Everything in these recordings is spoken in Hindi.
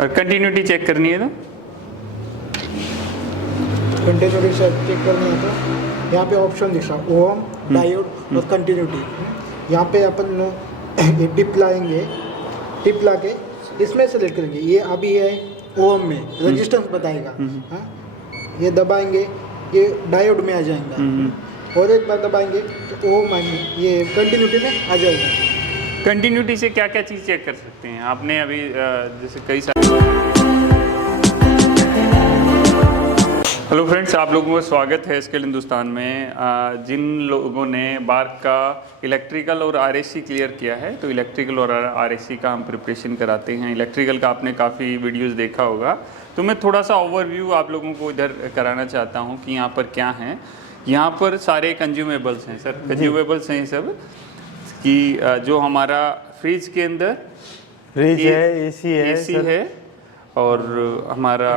और कंटिन्यूटी चेक करनी है तो कंटिन्यूटी चेक करनी है तो यहाँ पे ऑप्शन दिख रहा ओम, डायोड और कंटिन्यूटी। यहाँ पे अपन टिप लाएंगे, टिप ला के इसमें सेलेक्ट करेंगे। ये अभी है ओम में, रेजिस्टेंस बताएगा। हाँ, ये दबाएंगे ये डायोड में आ जाएगा, और एक बार दबाएंगे तो ओम ये कंटिन्यूटी में आ जाएगा। कंटिन्यूटी से क्या क्या चीज़ चेक कर सकते हैं आपने अभी जैसे कई सारे। हेलो फ्रेंड्स, आप लोगों का स्वागत है स्किल हिंदुस्तान में। जिन लोगों ने बार्क का इलेक्ट्रिकल और आरएसी क्लियर किया है, तो इलेक्ट्रिकल और आरएसी का हम प्रिपरेशन कराते हैं। इलेक्ट्रिकल का आपने काफ़ी वीडियोस देखा होगा, तो मैं थोड़ा सा ओवरव्यू आप लोगों को इधर कराना चाहता हूं कि यहाँ पर क्या है। यहाँ पर सारे कंज्यूमेबल्स हैं सर, कंज्यूमेबल्स हैं सब कि जो हमारा फ्रिज के अंदर फ्रिज है, एसी है और हमारा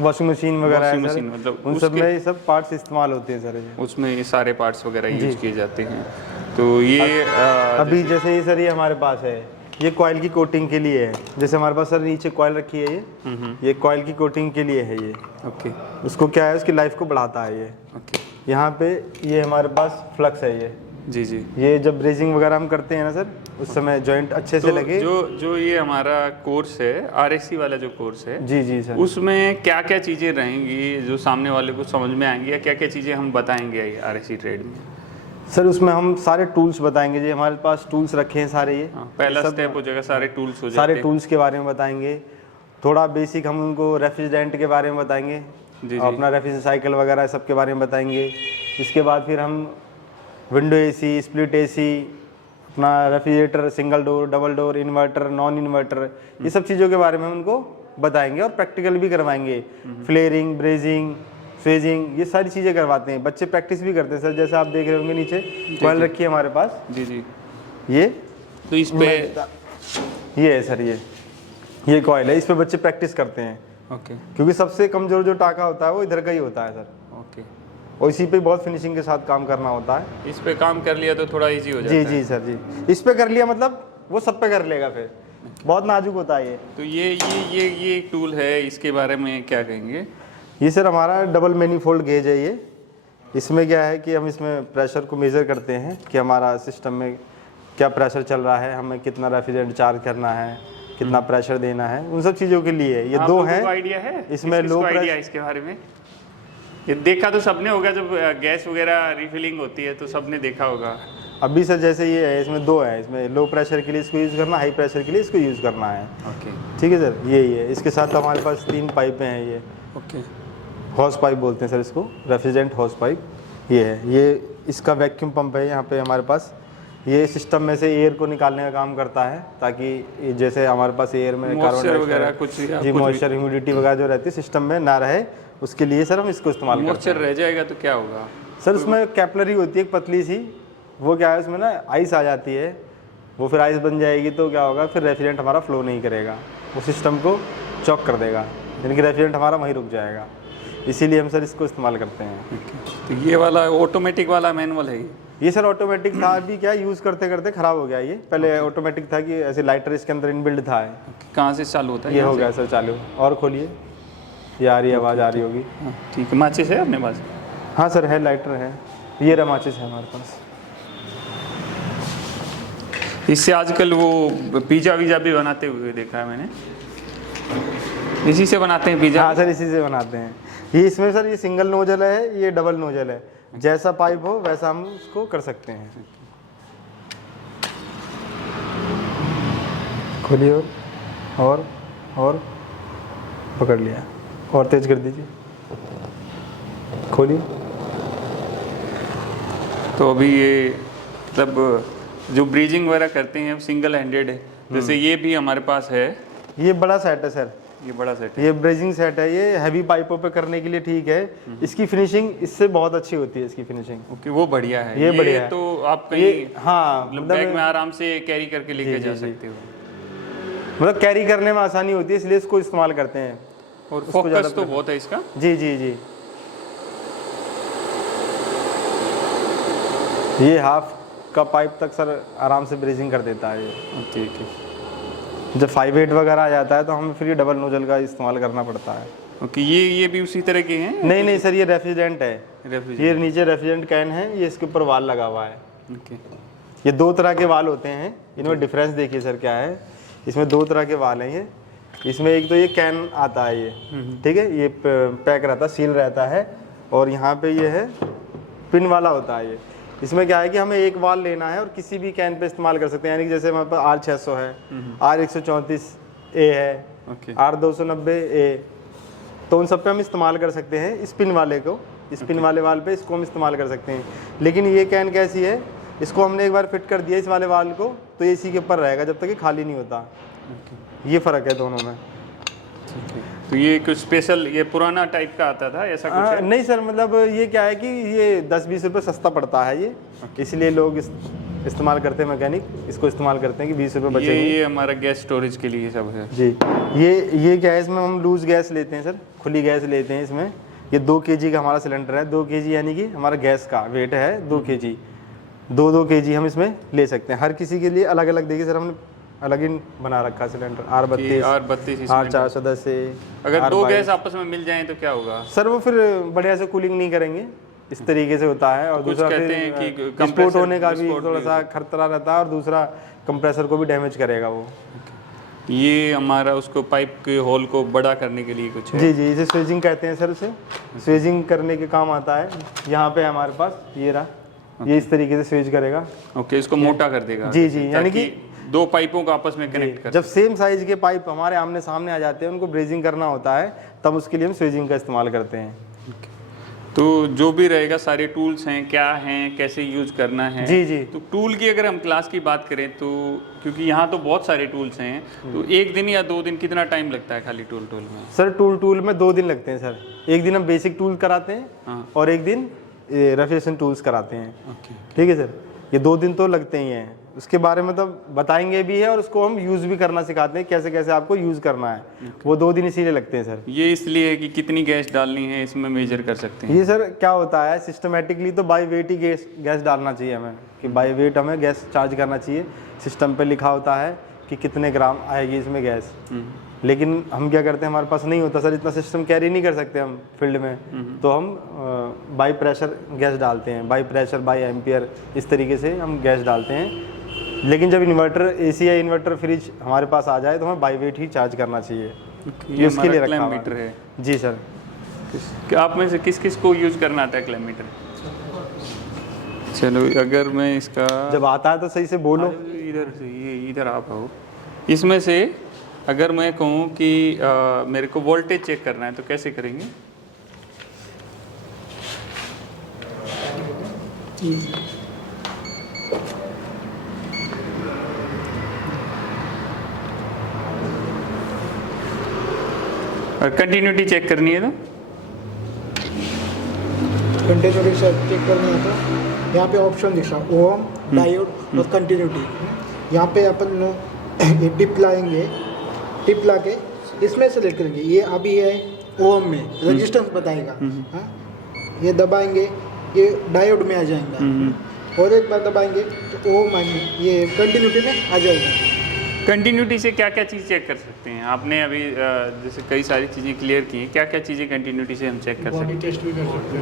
वॉशिंग मशीन वगैरह है सर, मतलब उन सब में ये सब पार्ट्स इस्तेमाल होते हैं सर। उसमें ये सारे पार्ट्स वगैरह यूज किए जाते हैं। तो ये अभी जैसे ये सर, ये हमारे पास है, ये कॉइल की कोटिंग के लिए है। जैसे हमारे पास सर नीचे कॉइल रखी है, ये कॉइल की कोटिंग के लिए है ये। ओके, उसको क्या है, उसकी लाइफ को बढ़ाता है ये। ओके, यहाँ पे ये हमारे पास फ्लक्स है ये। जी जी, ये जब ब्रेजिंग वगैरह हम करते हैं ना सर, उस समय जॉइंट अच्छे से लगे। जो ये हमारा कोर्स है, आरएसी वाला जो कोर्स है, जी जी सर, उसमें क्या क्या चीज़ें रहेंगी जो सामने वाले को समझ में आएंगी, या क्या क्या चीज़ें हम बताएंगे आरएसी ट्रेड में? सर उसमें हम सारे टूल्स बताएंगे। जी हमारे पास टूल्स रखे हैं सारे ये। पहला स्टेप हो जाएगा, सारे टूल्स हो जाते सारे हैं। टूल्स के बारे में बताएंगे। थोड़ा बेसिक हम उनको रेफ्रिजरेंट के बारे में बताएंगे, जी, अपना रेफ्रिजरेटर साइकिल वगैरह सब के बारे में बताएंगे। इसके बाद फिर हम विंडो एसी, स्प्लिट एसी, अपना refrigerator, single door, double door, inverter, non inverter, ये सब चीज़ों के बारे में हम उनको बताएंगे और प्रैक्टिकल भी करवाएंगे। फ्लेयरिंग, ब्रेजिंग, स्वेजिंग, ये सारी चीज़ें करवाते हैं। बच्चे प्रैक्टिस भी करते हैं सर। जैसे आप देख रहे होंगे नीचे कॉइल रखी है हमारे पास। जी जी, ये तो इस पे ये है सर, ये कॉइल है, इस पे बच्चे प्रैक्टिस करते हैं। ओके, क्योंकि सबसे कमज़ोर जो टाका होता है वो इधर का ही होता है सर, ओके, और इसी पे बहुत फिनिशिंग के साथ काम करना होता है। इस पे काम कर लिया तो थोड़ा इजी हो जाता जी है। जी सर जी, इस पे कर लिया मतलब वो सब पे कर लेगा, फिर बहुत नाजुक होता है ये। तो ये एक टूल है, इसके बारे में क्या कहेंगे? ये सर हमारा डबल मैनीफोल्ड गेज है ये। इसमें क्या है कि हम इसमें प्रेशर को मेज़र करते हैं कि हमारा सिस्टम में क्या प्रेशर चल रहा है, हमें कितना रेफ्रिजरेंट चार्ज करना है, कितना प्रेशर देना है, उन सब चीज़ों के लिए ये दो हैं। आइडिया है इसमें लो प्रेशर, इसके बारे में ये देखा तो सबने होगा, जब गैस वगैरह रिफिलिंग होती है तो सबने देखा होगा। अभी सर जैसे ये है, इसमें दो है, इसमें लो प्रेशर के लिए इसको यूज़ करना, हाई प्रेशर के लिए इसको यूज़ करना है। ओके, ठीक है सर, यही है। इसके साथ हमारे पास 3 पाइपें हैं ये। ओके, हॉस पाइप बोलते हैं सर इसको, रेफ्रिजरेंट हॉस पाइप ये है। ये इसका वैक्यूम पंप है यहाँ पे हमारे पास। ये सिस्टम में से एयर को निकालने का काम करता है, ताकि जैसे हमारे पास एयर में कार्बन वगैरह कुछ जी मॉइस्चर, ह्यूमिडिटी वगैरह जो रहती है सिस्टम में ना रहे, उसके लिए सर हम इसको इस्तेमाल करते हैं। मॉइस्चर रह जाएगा तो क्या होगा सर? उसमें कैपलरी होती है एक पतली सी, वो क्या है उसमें ना आइस आ जाती है, वो फिर आइस बन जाएगी तो क्या होगा, फिर रेफ्रिजरेंट हमारा फ्लो नहीं करेगा, वो सिस्टम को चॉक कर देगा, यानी कि रेफ्रिजरेंट हमारा वहीं रुक जाएगा। इसीलिए हम सर इसको इस्तेमाल करते हैं। तो ये वाला ऑटोमेटिक वाला मैनुअल है ये सर ऑटोमेटिक था, अभी क्या यूज़ करते करते ख़राब हो गया ये। पहले ऑटोमेटिक था कि ऐसे लाइटर इसके अंदर इनबिल्ड था। कहाँ से चालू होता है? ये हो गया सर चालू। और खोलिए, ये आ रही आवाज़ आ रही होगी। ठीक है, माचिस है अपने पास? हाँ सर है, लाइटर है, ये रहा माचिस है हमारे पास। इससे आजकल वो पिज़्ज़ा वीज़ा भी बनाते हुए देखा है मैंने। इसी से बनाते हैं पिज़्ज़ा? हाँ सर इसी से बनाते हैं। ये इसमें सर ये सिंगल नोजल है, ये डबल नोजल है। जैसा पाइप हो वैसा हम उसको कर सकते हैं। खोलिए और पकड़ लिया, और तेज कर दीजिए, खोलिए। तो अभी ये मतलब जो ब्रीजिंग वगैरह करते हैं सिंगल हैंडेड है, जैसे ये भी हमारे पास है। ये बड़ा सेट है सर, ये बड़ा सेट है, ये ब्रेजिंग सेट है। ये हैवी पाइपों पे करने के लिए ठीक है। इसकी फिनिशिंग इससे बहुत अच्छी होती है, इसकी फिनिशिंग। ओके, वो बढ़िया है। ये बढ़िया है। तो आप कहीं हाँ मतलब बैग में आराम से कैरी करके लेके जा सकते हो, मतलब कैरी करने में आसानी होती है, इसलिए इसको इस्तेमाल करते हैं। और फोकस तो बहुत है इसका। जी जी जी, ये हाफ का पाइप तक सर आराम से ब्रेजिंग कर देता है ये। ओके, जब 5.8 वगैरह आ जाता है तो हमें फिर ये डबल नोजल का इस्तेमाल करना पड़ता है। ओके, ये भी उसी तरह के हैं? नहीं सर, ये रेफ्रिजरेंट है। रेफ्रिजरेंट। ये नीचे रेफ्रिजरेंट कैन है, ये इसके ऊपर वाल लगा हुआ है। ओके, ये 2 तरह के वाल होते हैं, इनमें डिफरेंस देखिए सर क्या है। इसमें 2 तरह के वाल हैं ये। इसमें एक तो ये कैन आता है ये, ठीक है, ये पैक रहता है, सील रहता है, और यहाँ पे ये है पिन वाला होता है ये। इसमें क्या है कि हमें एक वाल लेना है और किसी भी कैन पे इस्तेमाल कर सकते हैं, यानी कि जैसे हमारे पास R600 है, R134A है, ओके, R290A, तो उन सब पे हम इस्तेमाल कर सकते हैं। इस पिन वाले को, इस पिन वाले वाल पे इसको हम इस्तेमाल कर सकते हैं। लेकिन ये कैन कैसी है, इसको हमने एक बार फिट कर दिया इस वाले वाल को, तो ये इसी के ऊपर रहेगा जब तक ये खाली नहीं होता। ये फ़र्क है दोनों में। तो ये कुछ स्पेशल, ये पुराना टाइप का आता था ऐसा कुछ है? नहीं सर, मतलब ये क्या है कि ये 10-20 रुपये सस्ता पड़ता है ये, इसलिए लोग इस्तेमाल करते हैं, मैकेनिक इसको इस्तेमाल करते हैं कि 20 रुपये बचेंगे। ये हमारा गैस स्टोरेज के लिए सब है जी। ये क्या है, इसमें हम लूज़ गैस लेते हैं सर, खुली गैस लेते हैं इसमें। ये 2 kg का हमारा सिलेंडर है, 2 kg यानी कि हमारा गैस का वेट है 2 kg, 2 kg हम इसमें ले सकते हैं। हर किसी के लिए अलग अलग, देखिए सर हमने अलग ही बना रखा है सिलेंडर। R32 R410 अगर 2 गैस आपस में मिल जाएं तो क्या होगा सर? वो फिर बढ़िया से कूलिंग नहीं करेंगे, इस तरीके से होता है। और दूसरा कहते फिर हैं कि विस्फोट होने का भी विस्फोट थोड़ा सा खतरा रहता है, और दूसरा कंप्रेसर को भी डैमेज करेगा वो। ये हमारा उसको पाइप के होल को बड़ा करने के लिए कुछ है? जी, इसे स्वेजिंग कहते हैं सर, उसे स्वेजिंग करने के काम आता है। यहाँ पे हमारे पास ये रहा, ये इस तरीके से स्वेज करेगा। ओके, इसको मोटा कर देगा। जी, यानी कि 2 पाइपों को आपस में कनेक्ट कर। जब सेम साइज के पाइप हमारे आमने सामने आ जाते हैं, उनको ब्रेजिंग करना होता है, तब उसके लिए हम स्वेजिंग का इस्तेमाल करते हैं। तो जो भी रहेगा, सारे टूल्स हैं, क्या हैं, कैसे यूज करना है? जी। तो टूल की अगर हम क्लास की बात करें तो, क्योंकि यहाँ तो बहुत सारे टूल्स हैं, तो 1 दिन या 2 दिन कितना टाइम लगता है खाली टूल में? सर टूल में 2 दिन लगते हैं सर। एक दिन हम बेसिक टूल कराते हैं, हाँ। और एक दिन रेफ्रिजरेशन टूल्स कराते हैं। ओके, ठीक है सर, ये 2 दिन तो लगते ही हैं। उसके बारे में तो बताएंगे भी है, और उसको हम यूज़ भी करना सिखाते हैं, कैसे कैसे आपको यूज़ करना है। वो 2 दिन इसीलिए लगते हैं सर। ये इसलिए है कि कितनी गैस डालनी है इसमें मेजर कर सकते हैं। ये सर क्या होता है, सिस्टमेटिकली तो बाय वेट ही गैस डालना चाहिए हमें, कि बाय वेट हमें गैस चार्ज करना चाहिए। सिस्टम पे लिखा होता है कि कितने ग्राम आएगी इसमें गैस। लेकिन हम क्या करते हैं, हमारे पास नहीं होता सर, इतना सिस्टम कैरी नहीं कर सकते हम फील्ड में, तो हम बाई प्रेशर गैस डालते हैं, बाई प्रेशर बाई एम्पियर, इस तरीके से हम गैस डालते हैं। लेकिन जब इन्वर्टर AC या इन्वर्टर फ्रिज हमारे पास आ जाए तो हमें बाई वेट ही चार्ज करना चाहिए। ये उसके लिए हमारा रखा क्लैम मीटर है। जी सर। आप में से किस किस को यूज करना आता है क्लैम मीटर? चलो, अगर मैं इसका, जब आता है तो सही से बोलो। इधर से, ये इधर आप आओ। इसमें से अगर मैं कहूँ कि मेरे को वोल्टेज चेक करना है तो कैसे करेंगे? और कंटिन्यूटी चेक करनी है तो कंटिन्यूटी चेक करनी है तो यहाँ पे ऑप्शन दिख रहा, ओम, डायोड और कंटिन्यूटी। यहाँ पे अपन टिप लाएंगे, टिप ला के इसमें सेलेक्ट करेंगे। ये अभी है ओम में, रेजिस्टेंस बताएगा। हाँ, ये दबाएंगे, ये डायोड में आ जाएगा, और एक बार दबाएंगे तो ओम आएंगे, ये कंटिन्यूटी में आ जाएगा। कंटिन्यूटी से क्या क्या चीज़ चेक कर सकते हैं? आपने अभी जैसे कई सारी चीज़ें क्लियर की हैं, क्या क्या चीज़ें कंटिन्यूटी से हम चेक कर सकते हैं? टेस्ट भी कर सकते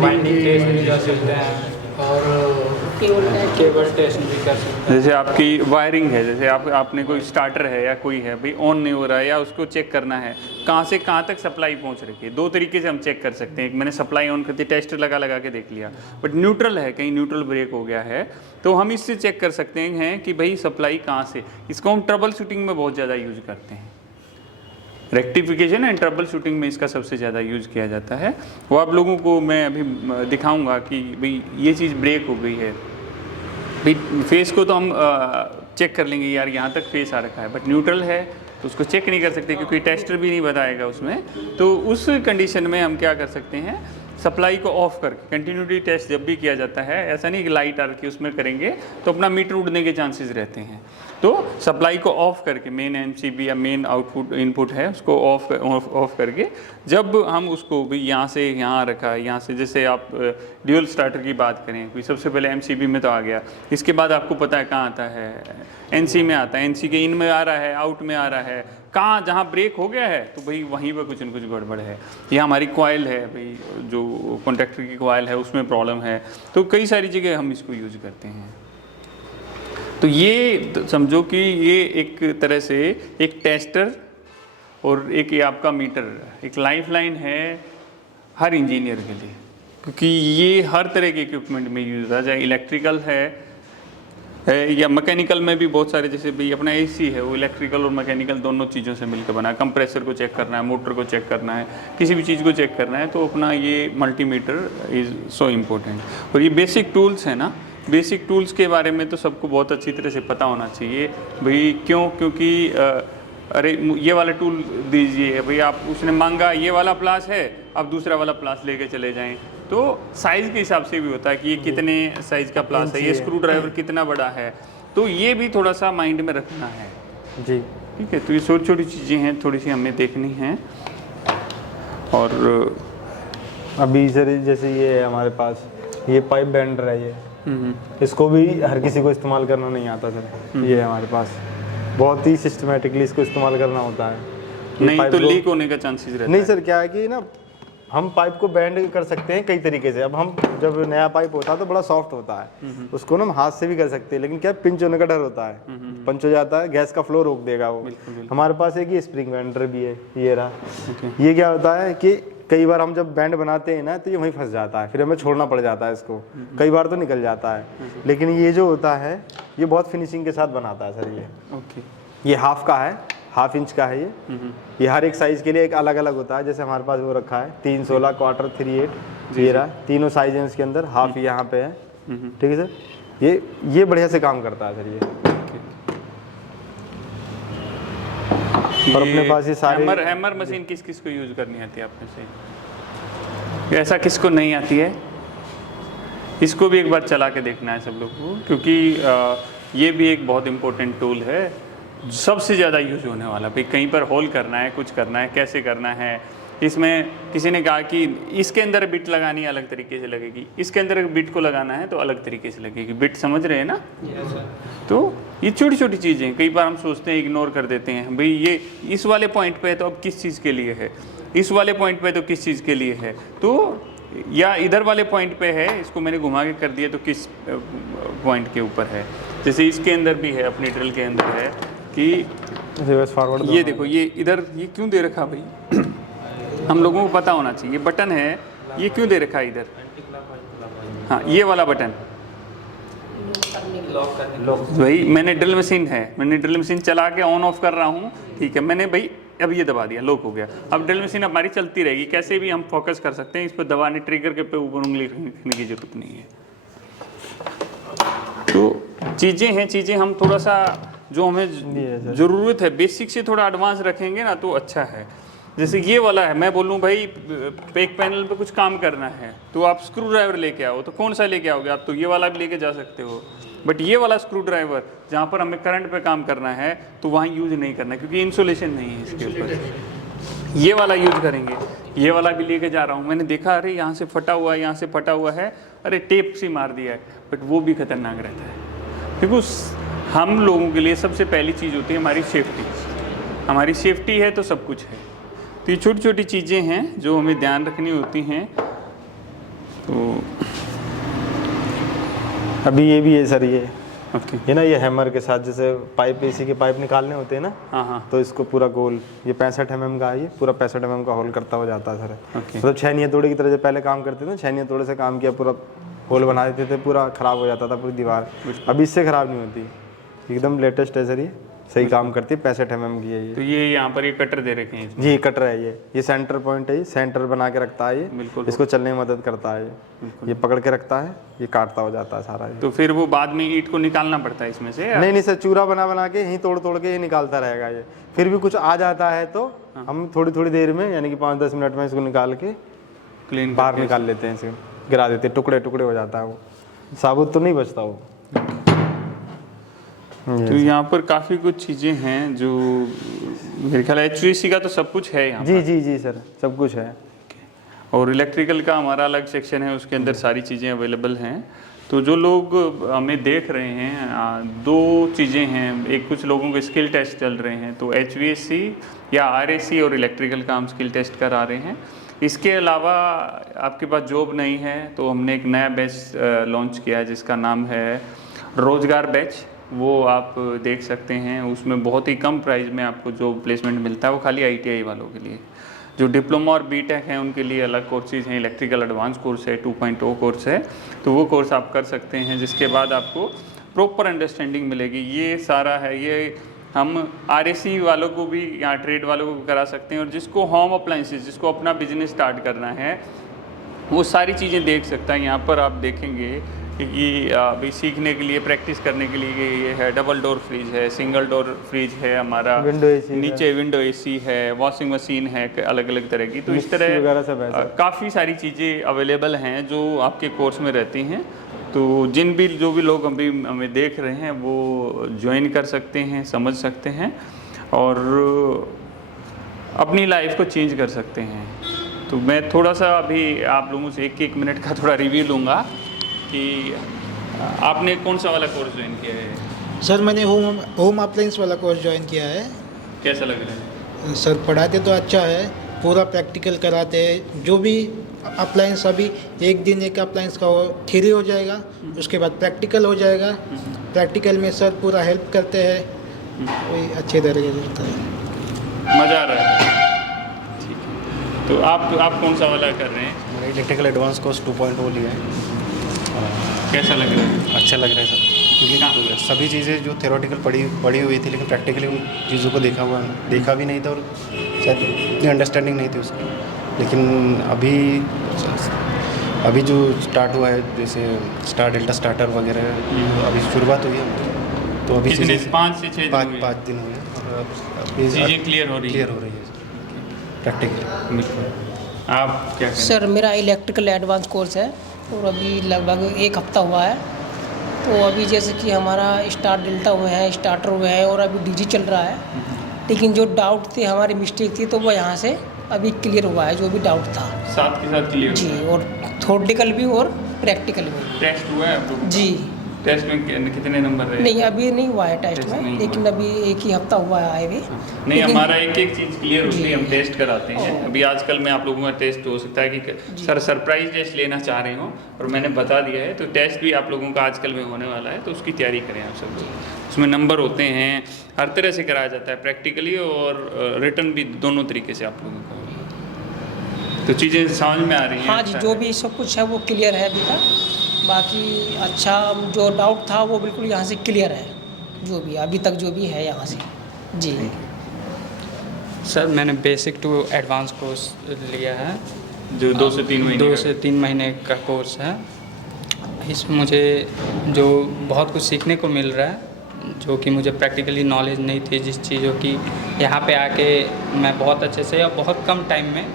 वाइंडिंग टेस्ट भी कर सकते हैं, और केबल टेस्ट भी कर सकते हैं। जैसे आपकी वायरिंग है, जैसे आपने कोई स्टार्टर है या कोई है भाई ऑन नहीं हो रहा है, या उसको चेक करना है कहाँ से कहाँ तक सप्लाई पहुँच रही है। 2 तरीके से हम चेक कर सकते हैं। एक मैंने सप्लाई ऑन करती टेस्टर लगा के देख लिया, बट न्यूट्रल है, कहीं न्यूट्रल ब्रेक हो गया है, तो हम इससे चेक कर सकते हैं कि भाई सप्लाई कहाँ से। इसको हम ट्रबल शूटिंग में बहुत ज़्यादा यूज करते हैं। रेक्टिफिकेशन एंड ट्रबल शूटिंग में इसका सबसे ज़्यादा यूज़ किया जाता है। वो आप लोगों को मैं अभी दिखाऊंगा कि भाई ये चीज़ ब्रेक हो गई है। भाई फेस को तो हम चेक कर लेंगे, यार यहाँ तक फेस आ रखा है, बट न्यूट्रल है तो उसको चेक नहीं कर सकते, क्योंकि टेस्टर भी नहीं बताएगा उसमें। तो उस कंडीशन में हम क्या कर सकते हैं, सप्लाई को ऑफ करके कंटिन्यूटी टेस्ट जब भी किया जाता है, ऐसा नहीं कि लाइट आ रखी उसमें करेंगे तो अपना मीटर उड़ने के चांसेस रहते हैं। तो सप्लाई को ऑफ करके, मेन एमसीबी या मेन आउटपुट इनपुट है उसको ऑफ करके, जब हम उसको भी यहाँ से यहाँ रखा है, यहाँ से जैसे आप ड्यूल स्टार्टर की बात करें, कोई सबसे पहले एमसीबी में तो आ गया, इसके बाद आपको पता है कहाँ आता है, एनसी में आता है, एनसी के इन में आ रहा है, आउट में आ रहा है, कहाँ जहाँ ब्रेक हो गया है तो भाई वहीं पर कुछ न कुछ गड़बड़ है। ये हमारी कॉइल है भाई, जो कॉन्टैक्टर की कॉइल है उसमें प्रॉब्लम है, तो कई सारी जगह हम इसको यूज करते हैं। तो ये समझो कि ये एक तरह से एक टेस्टर और एक ये आपका मीटर, एक लाइफलाइन है हर इंजीनियर के लिए, क्योंकि ये हर तरह के इक्विपमेंट में यूज होता है, चाहे इलेक्ट्रिकल है या मैकेनिकल में भी बहुत सारे, जैसे भाई अपना एसी है वो इलेक्ट्रिकल और मैकेनिकल दोनों चीज़ों से मिलकर बना है। कंप्रेसर को चेक करना है, मोटर को चेक करना है, किसी भी चीज़ को चेक करना है, तो अपना ये मल्टीमीटर इज़ सो इम्पोर्टेंट। और ये बेसिक टूल्स है ना, बेसिक टूल्स के बारे में तो सबको बहुत अच्छी तरह से पता होना चाहिए भाई। क्यों? क्योंकि अरे ये वाला टूल दीजिए भाई, आप उसने मांगा ये वाला प्लास है, अब दूसरा वाला प्लास लेके चले जाएं, तो साइज़ के हिसाब से भी होता है कि ये कितने साइज़ का प्लास है, ये स्क्रू ड्राइवर कितना बड़ा है, तो ये भी थोड़ा सा माइंड में रखना है जी। ठीक है। तो ये छोटी छोटी चीज़ें हैं, थोड़ी सी हमें देखनी हैं। और अभी सर जैसे ये है हमारे पास, ये पाइप बेंडर है, ये इसको भी हर किसी को इस्तेमाल करना नहीं आता सर। ये है हमारे पास, बहुत ही सिस्टमेटिकली इसको इस्तेमाल करना होता है। नहीं तो लीक होने का चांसेस रहता नहीं है। सर, क्या है कि ना हम पाइप को बेंड कर सकते हैं कई तरीके से। अब हम जब नया पाइप होता है तो बड़ा सॉफ्ट होता है, उसको ना हम हाथ से भी कर सकते हैं, लेकिन क्या पिंच होने का डर होता है, पंच हो जाता है, गैस का फ्लो रोक देगा वो। हमारे पास एक ये स्प्रिंग बेंडर भी है, ये रहा। ये क्या होता है कि कई बार हम जब बैंड बनाते हैं ना तो ये वहीं फंस जाता है, फिर हमें छोड़ना पड़ जाता है इसको, कई बार तो निकल जाता है। लेकिन ये जो होता है ये बहुत फिनिशिंग के साथ बनाता है सर। ये ये हाफ का है, हाफ इंच का है ये हर एक साइज़ के लिए एक अलग अलग होता है। जैसे हमारे पास वो रखा है 3, 16, क्वार्टर, 3/8, ये रहा, तीनों साइज हैं इसके अंदर। हाफ यहाँ पे है, ठीक है सर। ये बढ़िया से काम करता है सर ये। और अपने पास ये सारे हैमर मशीन किस किस को यूज करनी आती है आप में से? ऐसा किसको नहीं आती है? इसको भी एक बार चला के देखना है सब लोग को, क्योंकि ये भी एक बहुत इंपॉर्टेंट टूल है, सबसे ज़्यादा यूज होने वाला। भाई कहीं पर होल करना है, कुछ करना है, कैसे करना है। इसमें किसी ने कहा कि इसके अंदर बिट लगानी अलग तरीके से लगेगी, इसके अंदर बिट को लगाना है तो अलग तरीके से लगेगी। बिट समझ रहे हैं ना? तो ये छोटी छोटी चीज़ें कई बार हम सोचते हैं, इग्नोर कर देते हैं। भाई ये इस वाले पॉइंट पे है तो अब किस चीज़ के लिए है, इस वाले पॉइंट पे तो किस चीज़ के लिए है, तो या इधर वाले पॉइंट पे है, इसको मैंने घुमा के कर दिया तो किस पॉइंट के ऊपर है। जैसे इसके अंदर भी है, अपनी ड्रिल के अंदर है कि रिवर्स फॉरवर्ड, ये देखो ये इधर ये क्यों दे रखा भाई हम लोगों को पता होना चाहिए। बटन है ये क्यों दे रखा है इधर, हाँ ये वाला बटन भाई, मैंने ड्रिल मशीन है, मैंने ड्रिल मशीन चला के ऑन ऑफ कर रहा हूँ, ठीक है, मैंने भाई अब ये दबा दिया, लॉक हो गया। अब ड्रिल मशीन हमारी चलती रहेगी, कैसे भी हम फोकस कर सकते हैं, इस पर दबाने ट्रिगर के पे ऊपर उंगली रखने की जरूरत नहीं है। तो चीज़ें हैं, चीज़ें हम थोड़ा सा जो हमें ज़रूरत है बेसिक से थोड़ा एडवांस रखेंगे ना तो अच्छा है। जैसे ये वाला है, मैं बोलूँ भाई एक पैनल पे कुछ काम करना है तो आप स्क्रू ड्राइवर लेके आओ, तो कौन सा लेके आओगे आप? तो ये वाला भी लेके जा सकते हो, बट ये वाला स्क्रू ड्राइवर जहाँ पर हमें करंट पे काम करना है तो वहाँ यूज़ नहीं करना, क्योंकि इंसुलेशन नहीं है इसके ऊपर। ये वाला यूज़ करेंगे। ये वाला भी लेके जा रहा हूँ, मैंने देखा अरे यहाँ से फटा हुआ है, यहाँ से फटा हुआ है, अरे टेप से मार दिया है, बट वो भी खतरनाक रहता है। क्योंकि हम लोगों के लिए सबसे पहली चीज़ होती है हमारी सेफ्टी। हमारी सेफ्टी है तो सब कुछ है। तो ये छोटी छोटी चीज़ें हैं जो हमें ध्यान रखनी होती हैं। तो अभी ये भी है सर, ये ओके ये ना, ये हैमर के साथ जैसे पाइप, एसी के पाइप निकालने होते हैं ना, हाँ तो इसको पूरा गोल, ये 65 mm का है, ये पूरा 65 mm का होल करता हो जाता है सर। ओके। मतलब छैनिया तोड़े की तरह से पहले काम करते थे, छैनिया तोड़े से काम किया, पूरा होल बना देते थे, पूरा ख़राब हो जाता था पूरी दीवार। अभी इससे ख़राब नहीं होती, एकदम लेटेस्ट है सर, ये सही काम करती है। 65 mm की है ये। तो ये यहाँ पर ये कटर दे रखे हैं जी, कटर है ये सेंटर पॉइंट है, ये सेंटर बना के रखता है, ये बिल्कुल। इसको चलने में मदद करता है, ये पकड़ के रखता है, ये काटता हो जाता है सारा ये। तो फिर वो बाद में ईंट को निकालना पड़ता है इसमें से? नहीं सर, चूरा बना के यहीं तोड़ के ये निकालता रहेगा ये। फिर भी कुछ आ जाता है तो हम थोड़ी देर में, यानी कि 5-10 मिनट में इसको निकाल के क्लीन बाहर निकाल लेते हैं, इसे गिरा देते हैं, टुकड़े हो जाता है वो, साबुत तो नहीं बचता वो। तो यहाँ पर काफ़ी कुछ चीज़ें हैं जो मेरे ख्याल HVAC का तो सब कुछ है यहाँ जी जी जी सर, सब कुछ है। और इलेक्ट्रिकल का हमारा अलग सेक्शन है, उसके अंदर सारी चीज़ें अवेलेबल हैं। तो जो लोग हमें देख रहे हैं, दो चीज़ें हैं, एक कुछ लोगों के स्किल टेस्ट चल रहे हैं, तो HVAC या RAC और इलेक्ट्रिकल का हम स्किल टेस्ट करा रहे हैं। इसके अलावा आपके पास जॉब नहीं है तो हमने एक नया बैच लॉन्च किया है जिसका नाम है रोजगार बैच। वो आप देख सकते हैं, उसमें बहुत ही कम प्राइस में आपको जॉब प्लेसमेंट मिलता है। वो खाली ITI वालों के लिए, जो डिप्लोमा और BTech हैं उनके लिए अलग कोर्सेज हैं। इलेक्ट्रिकल एडवांस कोर्स है, 2.0 कोर्स है, तो वो कोर्स आप कर सकते हैं, जिसके बाद आपको प्रॉपर अंडरस्टैंडिंग मिलेगी। ये सारा है, ये हम RAC वालों को भी, यहाँ ट्रेड वालों को भी करा सकते हैं। और जिसको होम अप्लाइंसेस, जिसको अपना बिजनेस स्टार्ट करना है, वो सारी चीज़ें देख सकता है। यहाँ पर आप देखेंगे कि अभी सीखने के लिए, प्रैक्टिस करने के लिए ये है, डबल डोर फ्रिज है, सिंगल डोर फ्रिज है हमारा, विंडो AC नीचे विंडो AC है, वॉशिंग मशीन है अलग अलग तरह की। तो इस तरह काफ़ी सारी चीज़ें अवेलेबल हैं जो आपके कोर्स में रहती हैं। तो जो भी लोग अभी हमें देख रहे हैं वो ज्वाइन कर सकते हैं, समझ सकते हैं और अपनी लाइफ को चेंज कर सकते हैं। तो मैं थोड़ा सा अभी आप लोगों से एक मिनट का थोड़ा रिव्यू लूँगा कि आपने कौन सा वाला कोर्स ज्वाइन किया है? सर मैंने होम अप्लायंस वाला कोर्स ज्वाइन किया है। कैसा लग रहा है? सर पढ़ाते तो अच्छा है, पूरा प्रैक्टिकल कराते हैं। जो भी अप्लायंस, अभी एक दिन एक अप्लायंस का थ्योरी हो जाएगा, उसके बाद प्रैक्टिकल हो जाएगा। प्रैक्टिकल में सर पूरा हेल्प करते हैं, वही अच्छे तरीके से होता है। मज़ा आ रहा है? ठीक है। तो आप कौन सा वाला कर रहे हैं? मैंने इलेक्ट्रिकल एडवांस कोर्स 2.0 लिया है। कैसा लग रहा है? अच्छा लग रहा है सर, क्योंकि सभी चीज़ें जो थ्योरेटिकल पढ़ी हुई थी, लेकिन प्रैक्टिकली उन चीज़ों को देखा भी नहीं था और शायद इतनी अंडरस्टैंडिंग नहीं थी उसकी। लेकिन अभी जो स्टार्ट हुआ है, जैसे डेल्टा स्टार्टर वगैरह अभी शुरुआत हुई है, तो अभी 5 से 6 5 दिन हुए हैं और अभी चीज़ें क्लियर हो रही है प्रैक्टिकली। आप क्या करें? सर मेरा इलेक्ट्रिकल एडवांस कोर्स है और अभी लगभग 1 हफ्ता हुआ है। तो अभी जैसे कि हमारा डेल्टा हुए हैं, स्टार्टर हुए हैं और अभी DG चल रहा है। लेकिन जो डाउट थे, हमारी मिस्टेक थी, तो वो यहाँ से अभी क्लियर हुआ है, जो भी डाउट था साथ के साथ क्लियर जी। और थ्योरेटिकल भी और प्रैक्टिकल भी। टेस्ट हुआ है आप लोग? जी। टेस्ट में कितने नंबर रहे? नहीं, अभी नहीं हुआ है टेस्ट में, लेकिन अभी 1 ही हफ्ता हुआ है आए हुए। नहीं, हमारा एक चीज़ क्लियर होती है, हम टेस्ट कराते हैं। अभी आजकल में आप लोगों का टेस्ट हो सकता है कि सर सरप्राइज टेस्ट लेना चाह रहे हो और मैंने बता दिया है, तो टेस्ट भी आप लोगों का आजकल में होने वाला है, तो उसकी तैयारी करें आप सब लोग। उसमें नंबर होते हैं, हर तरह से कराया जाता है, प्रैक्टिकली और रिटर्न भी, दोनों तरीके से आप लोगों को। तो चीज़ें समझ में आ रही हैं? हाँ जी, जो भी सब कुछ है वो क्लियर है अभी तक। बाकी अच्छा, जो डाउट था वो बिल्कुल यहाँ से क्लियर है, जो भी अभी तक जो भी है यहाँ से जी। सर मैंने बेसिक टू एडवांस कोर्स लिया है, जो 2 से 3 महीने 2 से 3 महीने का कोर्स है। इसमें मुझे जो बहुत कुछ सीखने को मिल रहा है, जो कि मुझे प्रैक्टिकली नॉलेज नहीं थी, जिस चीज़ों की यहाँ पे आके मैं बहुत अच्छे से और बहुत कम टाइम में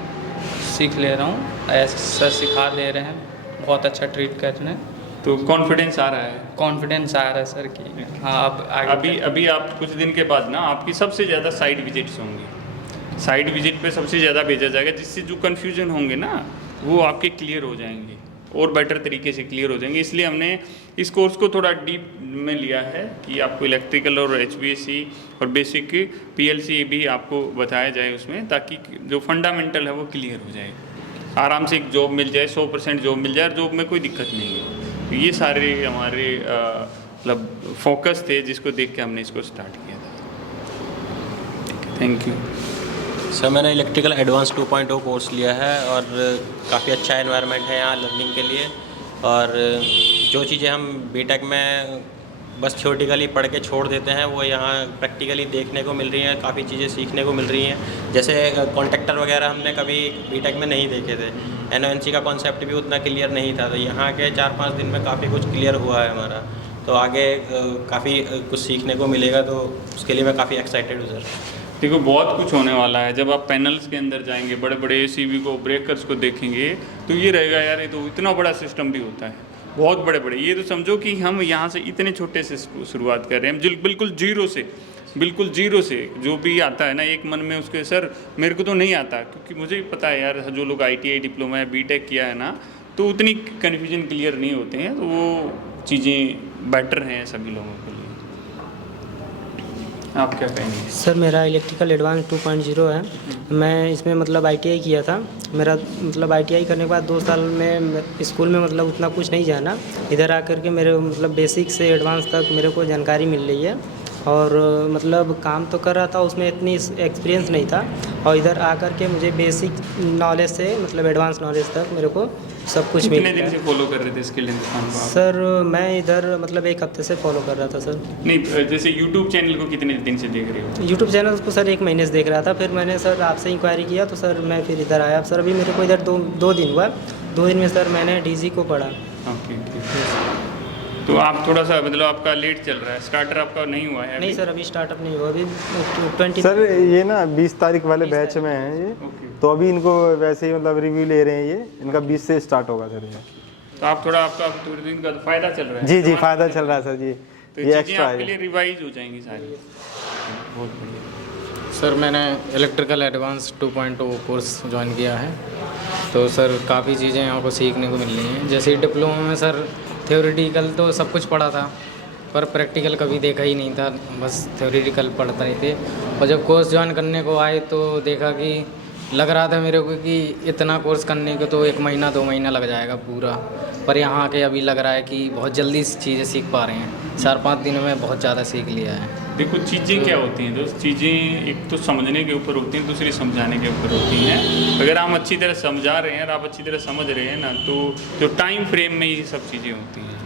सीख ले रहा हूँ। ऐसे सर सिखा दे रहे हैं, बहुत अच्छा ट्रीट कर रहे हैं, तो कॉन्फिडेंस आ रहा है? कॉन्फिडेंस आ रहा है सर कि हाँ अब आगे अभी आप कुछ दिन के बाद ना आपकी सबसे ज़्यादा साइट विजिट्स होंगी। साइट विजिट पे सबसे ज़्यादा भेजा जाएगा, जिससे जो कन्फ्यूजन होंगे ना वो आपके क्लियर हो जाएंगे और बेटर तरीके से क्लियर हो जाएंगे। इसलिए हमने इस कोर्स को थोड़ा डीप में लिया है कि आपको इलेक्ट्रिकल और HVAC और बेसिक PLC भी आपको बताया जाए उसमें, ताकि जो फंडामेंटल है वो क्लियर हो जाए, आराम से एक जॉब मिल जाए, 100% जॉब मिल जाए और जॉब में कोई दिक्कत नहीं है। तो ये सारे हमारे मतलब फोकस थे, जिसको देख के हमने इसको स्टार्ट किया था। Thank you sir. मैंने इलेक्ट्रिकल एडवांस 2.0 कोर्स लिया है और काफ़ी अच्छा एनवायरनमेंट है यहाँ लर्निंग के लिए। और जो चीज़ें हम BTech में बस थ्योरेटिकली पढ़ के छोड़ देते हैं, वो यहाँ प्रैक्टिकली देखने को मिल रही हैं, काफ़ी चीज़ें सीखने को मिल रही हैं। जैसे कॉन्ट्रैक्टर वगैरह हमने कभी BTech में नहीं देखे थे, NONC का कॉन्सेप्ट भी उतना क्लियर नहीं था, तो यहाँ के 4-5 दिन में काफ़ी कुछ क्लियर हुआ है हमारा। तो आगे काफ़ी कुछ सीखने को मिलेगा, तो उसके लिए मैं काफ़ी एक्साइटेड हूँ सर। देखो, बहुत कुछ होने वाला है। जब आप पैनल्स के अंदर जाएंगे, बड़े बड़े ACB को, ब्रेकर्स को देखेंगे, तो ये रहेगा यार, ये तो इतना बड़ा सिस्टम भी होता है। बहुत बड़े बड़े, ये तो समझो कि हम यहाँ से इतने छोटे से शुरुआत कर रहे हैं, बिल्कुल जीरो से जो भी आता है ना एक मन में उसके सर मेरे को तो नहीं आता, क्योंकि मुझे भी पता है यार जो लोग ITI डिप्लोमा या बीटेक किया है ना तो उतनी कन्फ्यूजन क्लियर नहीं होते हैं, तो वो चीज़ें बेटर हैं सभी लोगों के लिए। आप क्या कहेंगे? सर मेरा इलेक्ट्रिकल एडवांस 2.0 है। मैं इसमें मतलब ITI किया था। मेरा मतलब ITI करने के बाद 2 साल में स्कूल में मतलब उतना कुछ नहीं जाना, इधर आकर के मेरे मतलब बेसिक से एडवांस तक मेरे को जानकारी मिल रही है, और मतलब काम तो कर रहा था उसमें इतनी एक्सपीरियंस नहीं था, और इधर आकर के मुझे बेसिक नॉलेज से मतलब एडवांस नॉलेज तक मेरे को सब कुछ मिल कितने रहा दिन से है। फॉलो कर रहे थे स्किल हिंदुस्तान को आप? सर मैं इधर मतलब 1 हफ्ते से फॉलो कर रहा था सर। नहीं, जैसे यूट्यूब चैनल को कितने दिन से देख रहे हो? यूट्यूब चैनल को सर 1 महीने से देख रहा था, फिर मैंने सर आपसे इंक्वायरी किया तो सर मैं फिर इधर आया। सर अभी मेरे को इधर 2 दिन हुआ, 2 दिन में सर मैंने DG को पढ़ा। ओके, तो आप थोड़ा सा मतलब आपका लेट चल रहा है, स्टार्टर आपका नहीं हुआ है अभी? नहीं सर अभी स्टार्टअप नहीं हुआ, अभी 20 सर ये ना 20 तारीख वाले बैच में है ये, तो अभी इनको वैसे ही मतलब रिव्यू ले रहे हैं, ये इनका 20 से स्टार्ट होगा सर ये। तो आप थोड़ा आपका थोड़े दिन का फ़ायदा चल रहा है? जी फ़ायदा चल रहा है सर जी, तो ये चीज़ें एक्स्ट्रा आपके है। लिए रिवाइज हो जाएंगी सारी। बहुत बढ़िया। सर मैंने इलेक्ट्रिकल एडवांस 2.0 कोर्स ज्वाइन किया है, तो सर काफ़ी चीज़ें यहाँ को सीखने को मिल रही हैं। जैसे डिप्लोमा में सर थ्योरेटिकल तो सब कुछ पढ़ा था, पर प्रैक्टिकल कभी देखा ही नहीं था, बस थ्योरेटिकल पढ़ते ही थे। और जब कोर्स ज्वाइन करने को आए तो देखा कि लग रहा था मेरे को कि इतना कोर्स करने को तो 1 महीना 2 महीना लग जाएगा पूरा, पर यहाँ के अभी लग रहा है कि बहुत जल्दी चीज़ें सीख पा रहे हैं। 4-5 दिनों में बहुत ज़्यादा सीख लिया है। देखो चीज़ें क्या होती हैं दोस्त, चीज़ें एक तो समझने के ऊपर होती हैं, दूसरी समझाने के ऊपर होती हैं। अगर हम अच्छी तरह समझा रहे हैं और आप अच्छी तरह समझ रहे हैं ना, तो जो टाइम फ्रेम में ये सब चीज़ें होती हैं।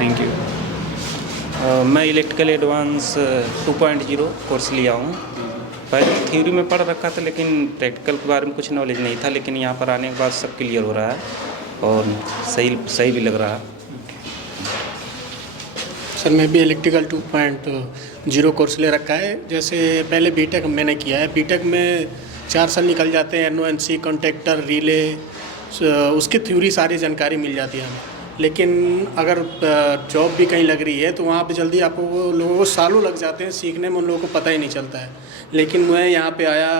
Thank you. मैं इलेक्ट्रिकल एडवांस 2.0 कोर्स लिया हूँ। पहले थ्योरी में पढ़ रखा था, लेकिन प्रैक्टिकल के बारे में कुछ नॉलेज नहीं था, लेकिन यहाँ पर आने के बाद सब क्लियर हो रहा है और सही भी लग रहा है। सर मैं भी इलेक्ट्रिकल 2.0 कोर्स ले रखा है। जैसे पहले बीटेक मैंने किया है, बीटेक में 4 साल निकल जाते हैं, NONC, कॉन्टेक्टर, रिले, उसकी थ्योरी सारी जानकारी मिल जाती है हमें। लेकिन अगर जॉब भी कहीं लग रही है तो वहाँ पे जल्दी आपको लोगों को सालों लग जाते हैं सीखने में, उन लोगों को पता ही नहीं चलता है। लेकिन मैं यहाँ पे आया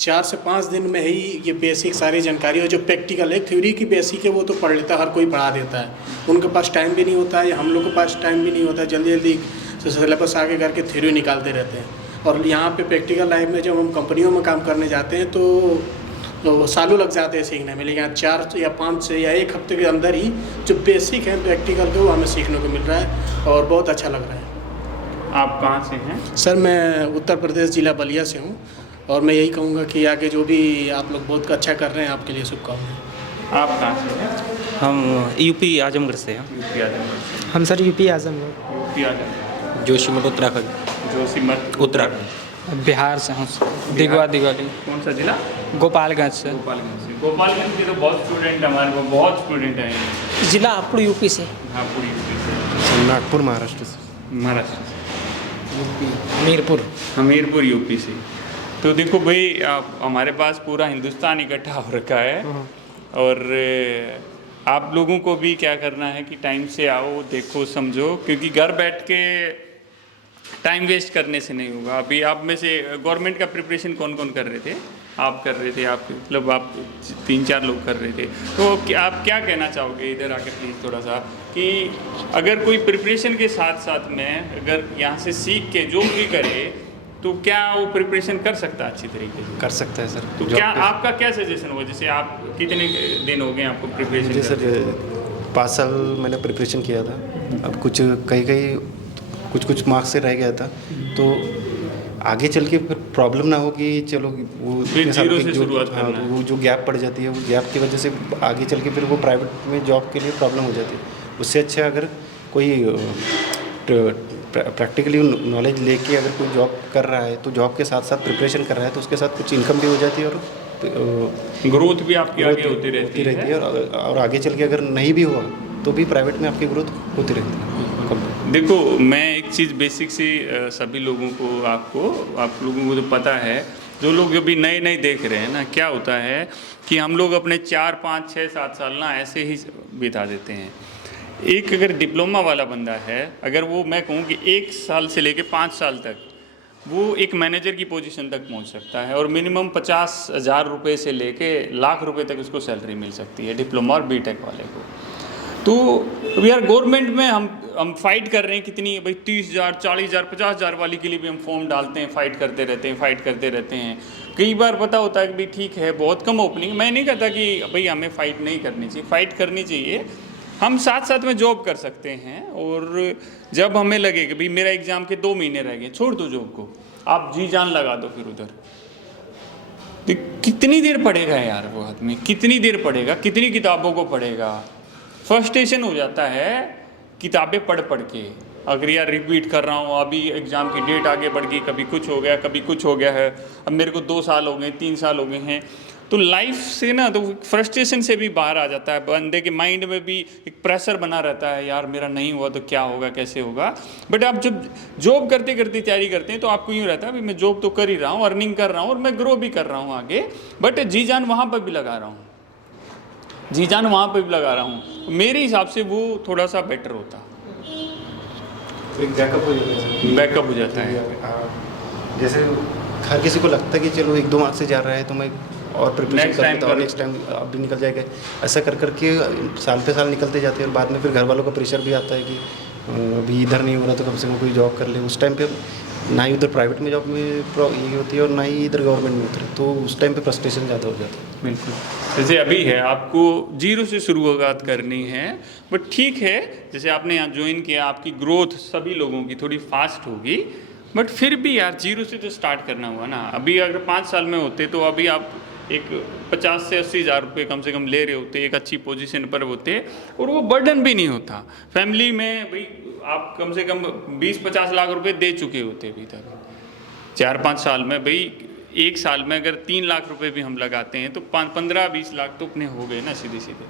4 से 5 दिन में ही ये बेसिक सारी जानकारी, और जो प्रैक्टिकल है थ्योरी की बेसिक है वो तो पढ़ लेता है, हर कोई पढ़ा देता है। उनके पास टाइम भी नहीं होता है, हम लोग के पास टाइम भी नहीं होता है, जल्दी सिलेबस आगे करके थ्योरी निकालते रहते हैं। और यहाँ पे प्रैक्टिकल लाइफ में जब हम कंपनियों में काम करने जाते हैं तो सालों लग जाते हैं सीखने में, लेकिन 4 या 5 से या 1 हफ्ते के अंदर ही जो बेसिक है प्रैक्टिकल के वो हमें सीखने को मिल रहा है और बहुत अच्छा लग रहा है। आप कहाँ से हैं? सर मैं उत्तर प्रदेश जिला बलिया से हूँ, और मैं यही कहूँगा कि आगे जो भी आप लोग बहुत अच्छा कर रहे हैं, आपके लिए शुभकामनाएं। आप कहाँ से हैं? हम यूपी आजमगढ़ से हैं। यूपी आजमगढ़। हम sir UP Azamgarh. UP Azamgarh. Joshimath Uttarakhand. Joshimath Uttarakhand. Bihar से हूँ, दिगवाली। कौन सा जिला? गोपालगंज से। गोपालगंज के तो बहुत स्टूडेंट हमारे को, बहुत स्टूडेंट हैं। जिला हापुड़ यूपी से। हाँ, पूरी यूपी से। नागपुर महाराष्ट्र से। महाराष्ट्र से। हमीरपुर यूपी से। तो देखो भाई, आप हमारे पास पूरा हिंदुस्तान इकट्ठा हो रखा है, और आप लोगों को भी क्या करना है कि टाइम से आओ, देखो, समझो, क्योंकि घर बैठ के टाइम वेस्ट करने से नहीं होगा। अभी आप में से गवर्नमेंट का प्रिपरेशन कौन कौन कर रहे थे? आप कर रहे थे, आप मतलब आप 3-4 लोग कर रहे थे। तो आप क्या कहना चाहोगे इधर आकर प्लीज़ थोड़ा सा, कि अगर कोई प्रिपरेशन के साथ साथ में अगर यहाँ से सीख के जो भी करे तो क्या वो प्रिपरेशन कर सकता है अच्छी तरीके से? कर सकता है सर। तो क्या आपका क्या सजेशन होगा? जैसे आप कितने दिन हो गए आपको प्रिपरेशन? जी सर 5 साल मैंने प्रिपरेशन किया था। अब कुछ मार्क्स से रह गया था, तो आगे चल के फिर प्रॉब्लम ना हो कि चलो वो इतने साल की वो जो गैप पड़ जाती है, वो गैप की वजह से आगे चल के फिर वो प्राइवेट में जॉब के लिए प्रॉब्लम हो जाती है। उससे अच्छा अगर कोई प्रैक्टिकली नॉलेज लेके अगर कोई जॉब कर रहा है, तो जॉब के साथ साथ प्रिपरेशन कर रहा है, तो उसके साथ कुछ इनकम भी हो जाती है और ग्रोथ भी आपकी आगे होती रहती है। और आगे चल के अगर नहीं भी हुआ तो भी प्राइवेट में आपकी ग्रोथ होती रहती है। देखो, मैं एक चीज़ बेसिक सी सभी लोगों को, आप लोगों को तो पता है जो लोग अभी नए नए देख रहे हैं ना, क्या होता है कि हम लोग अपने 4, 5, 6, 7 साल ना ऐसे ही बिता देते हैं। एक अगर डिप्लोमा वाला बंदा है, अगर वो मैं कहूँ कि 1 साल से लेके 5 साल तक वो एक मैनेजर की पोजीशन तक पहुंच सकता है और मिनिमम 50,000 रुपये से लेके लाख रुपए तक उसको सैलरी मिल सकती है, डिप्लोमा और बीटेक वाले को। तो यार गवर्नमेंट में हम फाइट कर रहे हैं कितनी भाई, 30,000, 40,000, 50,000 वाली के लिए भी हम फॉर्म डालते हैं, फाइट करते रहते हैं। कई बार पता होता है कि भाई ठीक है बहुत कम ओपनिंग, मैं नहीं कहता कि भाई हमें फ़ाइट नहीं करनी चाहिए, फ़ाइट करनी चाहिए। हम साथ साथ में जॉब कर सकते हैं और जब हमें लगे कि भाई मेरा एग्ज़ाम के 2 महीने रह गए, छोड़ दो जॉब को, आप जी जान लगा दो फिर उधर। तो कितनी देर पढ़ेगा यार वो आदमी, कितनी देर पढ़ेगा, कितनी किताबों को पढ़ेगा। फ्रस्ट्रेशन हो जाता है किताबें पढ़ के। अगर यार रिपीट कर रहा हूँ, अभी एग्ज़ाम की डेट आगे बढ़ गई, कभी कुछ हो गया, कभी कुछ हो गया है, अब मेरे को 2 साल हो गए, 3 साल हो गए हैं, तो लाइफ से ना तो फ्रस्ट्रेशन से भी बाहर आ जाता है। बंदे के माइंड में भी एक प्रेशर बना रहता है, यार मेरा नहीं हुआ तो क्या होगा, कैसे होगा। बट आप जब जॉब करते करते तैयारी करते हैं तो आपको यूँ रहता है भाई मैं जॉब तो कर ही रहा हूँ, अर्निंग कर रहा हूँ और मैं ग्रो भी कर रहा हूँ आगे, बट जी जान वहाँ पर भी लगा रहा हूँ, जी जान वहाँ पर भी लगा रहा हूँ। मेरे हिसाब से वो थोड़ा सा बेटर होता, एक बैकअप हो जाता है। जैसे हर किसी को लगता है कि चलो 1-2 मार्क्स से जा रहा है तो मैं और प्रिपरेशन कर लेता हूँ, नेक्स्ट टाइम अब भी निकल जाएगा। ऐसा कर करके साल पे साल निकलते जाते हैं और बाद में फिर घर वालों का प्रेशर भी आता है कि अभी इधर नहीं हो रहा तो कम से कम कोई जॉब कर ले। उस टाइम पे ना ही उधर प्राइवेट में जॉब में ये होती है और ना ही इधर गवर्नमेंट में होती है, तो उस टाइम पे फ्रस्ट्रेशन ज़्यादा हो जाता है। बिल्कुल, जैसे अभी है आपको 0 से शुरुआत करनी है, बट ठीक है जैसे आपने यहाँ ज्वाइन किया, आपकी ग्रोथ सभी लोगों की थोड़ी फास्ट होगी, बट फिर भी यार 0 से तो स्टार्ट करना हुआ ना। अभी अगर 5 साल में होते तो अभी आप एक 50 से 80 हज़ार रुपये कम से कम ले रहे होते, एक अच्छी पोजीशन पर होते और वो बर्डन भी नहीं होता फैमिली में। भाई आप कम से कम 20-50 लाख रुपए दे चुके होते अभी तक 4-5 साल में। भाई 1 साल में अगर 3 लाख रुपए भी हम लगाते हैं तो 15-20 लाख तो अपने हो गए ना सीधे सीधे।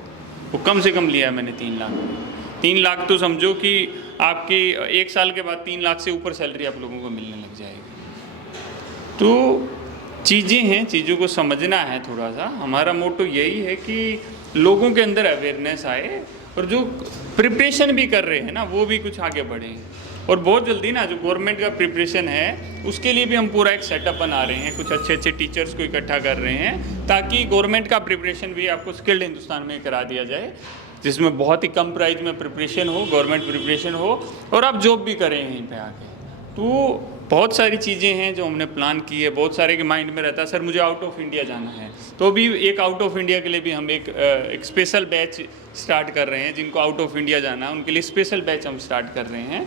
वो कम से कम लिया है मैंने 3 लाख। 3 लाख तो समझो कि आपकी 1 साल के बाद 3 लाख से ऊपर सैलरी आप लोगों को मिलने लग जाएगी। तो चीज़ें हैं, चीज़ों को समझना है थोड़ा सा। हमारा मोटो यही है कि लोगों के अंदर अवेयरनेस आए और जो प्रिपरेशन भी कर रहे हैं ना वो भी कुछ आगे बढ़े। और बहुत जल्दी ना जो गवर्नमेंट का प्रिपरेशन है उसके लिए भी हम पूरा एक सेटअप बना रहे हैं, कुछ अच्छे अच्छे टीचर्स को इकट्ठा कर रहे हैं ताकि गवर्नमेंट का प्रिपरेशन भी आपको स्किल्ड हिंदुस्तान में करा दिया जाए, जिसमें बहुत ही कम प्राइस में प्रिपरेशन हो, गवर्नमेंट प्रिपरेशन हो और आप जॉब भी करें यहीं पे आके। तो बहुत सारी चीज़ें हैं जो हमने प्लान की है। बहुत सारे के माइंड में रहता है सर मुझे आउट ऑफ इंडिया जाना है, तो अभी एक आउट ऑफ इंडिया के लिए भी हम एक स्पेशल बैच स्टार्ट कर रहे हैं। जिनको आउट ऑफ इंडिया जाना है उनके लिए स्पेशल बैच हम स्टार्ट कर रहे हैं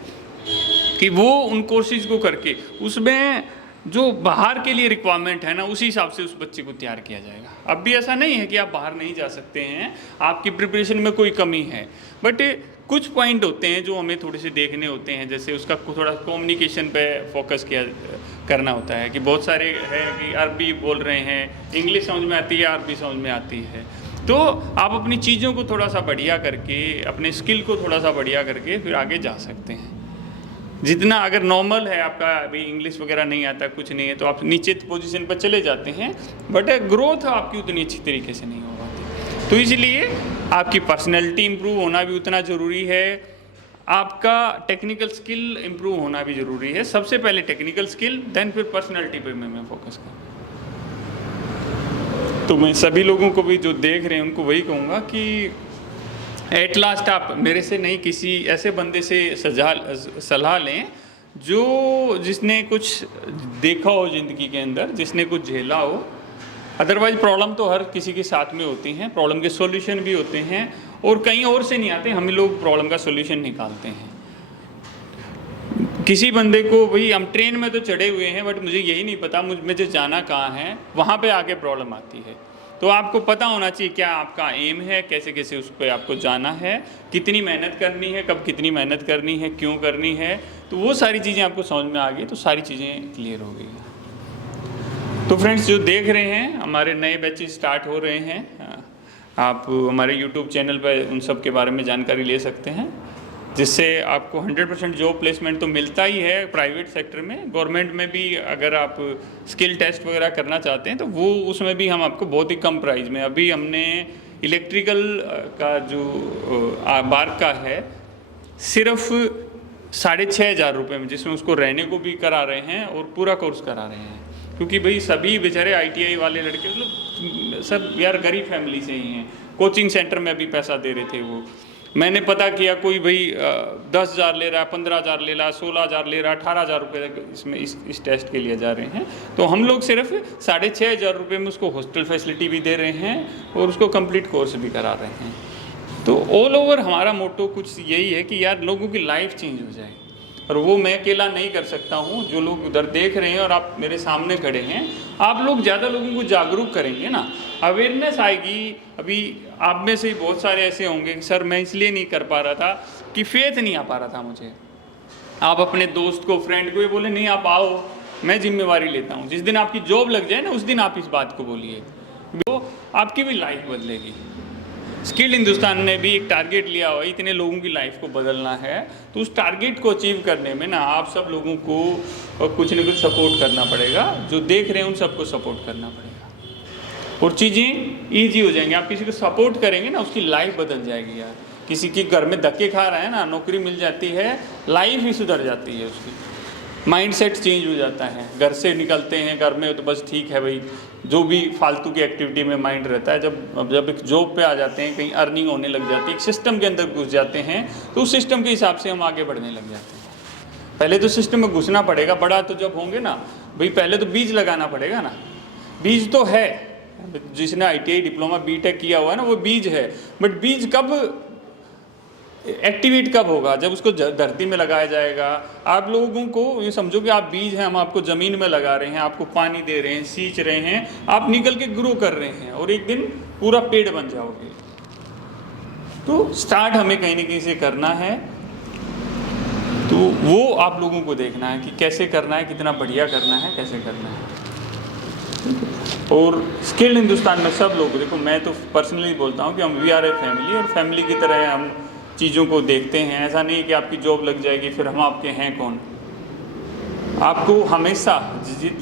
कि वो उन कोर्सेज को करके उसमें जो बाहर के लिए रिक्वायरमेंट है ना उसी हिसाब से उस बच्चे को तैयार किया जाएगा। अब भी ऐसा नहीं है कि आप बाहर नहीं जा सकते हैं, आपकी प्रिपरेशन में कोई कमी है, बट कुछ पॉइंट होते हैं जो हमें थोड़े से देखने होते हैं। जैसे उसका थोड़ा कम्युनिकेशन पे फोकस करना होता है कि बहुत सारे हैं कि अरबी बोल रहे हैं, इंग्लिश समझ में आती है, अरबी समझ में आती है, तो आप अपनी चीज़ों को थोड़ा सा बढ़िया करके, अपने स्किल को थोड़ा सा बढ़िया करके फिर आगे जा सकते हैं। जितना अगर नॉर्मल है आपका, अभी इंग्लिश वगैरह नहीं आता, कुछ नहीं है, तो आप नीचे पोजीशन पर चले जाते हैं, बट ग्रोथ आपकी उतनी अच्छी तरीके से नहीं हो पाती। तो इसलिए आपकी पर्सनैलिटी इम्प्रूव होना भी उतना ज़रूरी है, आपका टेक्निकल स्किल इम्प्रूव होना भी ज़रूरी है। सबसे पहले टेक्निकल स्किल, देन फिर पर्सनैलिटी पे मैं फोकस करूँ। तो मैं सभी लोगों को भी जो देख रहे हैं उनको वही कहूँगा कि एट लास्ट आप मेरे से नहीं, किसी ऐसे बंदे से सलाह लें जिसने कुछ देखा हो ज़िंदगी के अंदर, जिसने कुछ झेला हो। अदरवाइज प्रॉब्लम तो हर किसी के साथ में होती हैं, प्रॉब्लम के सॉल्यूशन भी होते हैं और कहीं और से नहीं आते, हम लोग प्रॉब्लम का सॉल्यूशन निकालते हैं। किसी बंदे को भाई हम ट्रेन में तो चढ़े हुए हैं बट मुझे यही नहीं पता मुझे जाना कहाँ है, वहाँ पे आके प्रॉब्लम आती है। तो आपको पता होना चाहिए क्या आपका एम है, कैसे कैसे उस पर आपको जाना है, कितनी मेहनत करनी है, कब कितनी मेहनत करनी है, क्यों करनी है। तो वो सारी चीज़ें आपको समझ में आ गई तो सारी चीज़ें क्लियर हो गई। तो फ्रेंड्स जो देख रहे हैं हमारे नए बैचेस स्टार्ट हो रहे हैं, आप हमारे YouTube चैनल पर उन सब के बारे में जानकारी ले सकते हैं। जिससे आपको 100% जॉब प्लेसमेंट तो मिलता ही है प्राइवेट सेक्टर में। गवर्नमेंट में भी अगर आप स्किल टेस्ट वगैरह करना चाहते हैं तो वो उसमें भी हम आपको बहुत ही कम प्राइस में, अभी हमने इलेक्ट्रिकल का जो बार्क का है सिर्फ 6,500 रुपये में, जिसमें उसको रहने को भी करा रहे हैं और पूरा कोर्स करा रहे हैं। क्योंकि भाई सभी बेचारे ITI वाले लड़के मतलब सब यार गरीब फैमिली से ही हैं। कोचिंग सेंटर में भी पैसा दे रहे थे वो, मैंने पता किया कोई भाई 10,000 ले रहा है, 15,000 ले रहा है, 16,000 ले रहा है, 18,000 रुपये तक इसमें इस टेस्ट के लिए जा रहे हैं। तो हम लोग सिर्फ 6,500 रुपये में उसको हॉस्टल फैसिलिटी भी दे रहे हैं और उसको कंप्लीट कोर्स भी करा रहे हैं। तो ऑल ओवर हमारा मोटो कुछ यही है कि यार लोगों की लाइफ चेंज हो जाए, और वो मैं अकेला नहीं कर सकता हूँ। जो लोग उधर देख रहे हैं और आप मेरे सामने खड़े हैं, आप लोग ज़्यादा लोगों को जागरूक करेंगे ना, अवेयरनेस आएगी। अभी आप में से बहुत सारे ऐसे होंगे कि सर मैं इसलिए नहीं कर पा रहा था कि फेथ नहीं आ पा रहा था मुझे। आप अपने दोस्त को, फ्रेंड को ये बोले नहीं आप आओ, मैं जिम्मेवारी लेता हूँ। जिस दिन आपकी जॉब लग जाए ना, उस दिन आप इस बात को बोलिए, वो आपकी भी लाइफ बदलेगी। स्किल हिंदुस्तान ने भी एक टारगेट लिया हुआ, इतने लोगों की लाइफ को बदलना है। तो उस टारगेट को अचीव करने में ना आप सब लोगों को कुछ न कुछ सपोर्ट करना पड़ेगा। जो देख रहे हैं उन सबको सपोर्ट करना पड़ेगा और चीज़ें ईजी हो जाएंगी। आप किसी को सपोर्ट करेंगे ना, उसकी लाइफ बदल जाएगी यार। किसी की घर में धक्के खा रहा है ना, नौकरी मिल जाती है, लाइफ ही सुधर जाती है उसकी, माइंडसेट चेंज हो जाता है। घर से निकलते हैं, घर में तो बस ठीक है भाई, जो भी फालतू की एक्टिविटी में माइंड रहता है। जब एक जॉब पे आ जाते हैं, कहीं अर्निंग होने लग जाती है, एक सिस्टम के अंदर घुस जाते हैं, तो उस सिस्टम के हिसाब से हम आगे बढ़ने लग जाते हैं। पहले तो सिस्टम में घुसना पड़ेगा, बड़ा तो जब होंगे ना भाई, पहले तो बीज लगाना पड़ेगा ना। बीज तो है, जिसने ITI डिप्लोमा BTech किया हुआ है ना, वो बीज है। बट बीज कब एक्टिवेट कब होगा? जब उसको धरती में लगाया जाएगा। आप लोगों को ये समझो कि आप बीज हैं, हम आपको ज़मीन में लगा रहे हैं, आपको पानी दे रहे हैं, सींच रहे हैं, आप निकल के ग्रो कर रहे हैं और एक दिन पूरा पेड़ बन जाओगे। तो स्टार्ट हमें कहीं ना कहीं से करना है। तो वो आप लोगों को देखना है कि कैसे करना है, कितना बढ़िया करना है, कैसे करना है। और स्किल हिंदुस्तान में सब लोग, देखो मैं तो पर्सनली बोलता हूँ कि हम वी आर ए फैमिली, और फैमिली की तरह हम चीज़ों को देखते हैं। ऐसा नहीं कि आपकी जॉब लग जाएगी फिर हम आपके हैं कौन। आपको हमेशा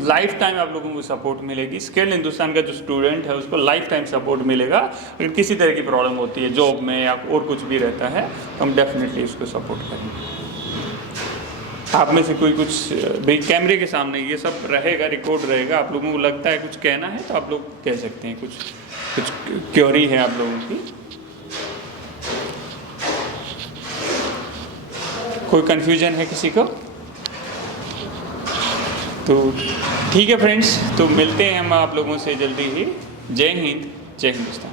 लाइफ टाइम आप लोगों को सपोर्ट मिलेगी। स्किल हिंदुस्तान का जो स्टूडेंट है उसको लाइफ टाइम सपोर्ट मिलेगा। अगर किसी तरह की प्रॉब्लम होती है जॉब में या और कुछ भी रहता है, तो हम डेफिनेटली उसको सपोर्ट करेंगे। आप में से कोई कुछ भाई कैमरे के सामने ये सब रहेगा, रिकॉर्ड रहेगा, आप लोगों को लगता है कुछ कहना है तो आप लोग कह सकते हैं। कुछ क्योरी है आप लोगों की, कोई कन्फ्यूजन है किसी को? तो ठीक है फ्रेंड्स, तो मिलते हैं हम आप लोगों से जल्दी ही। जय हिंद, जय हिंदुस्तान।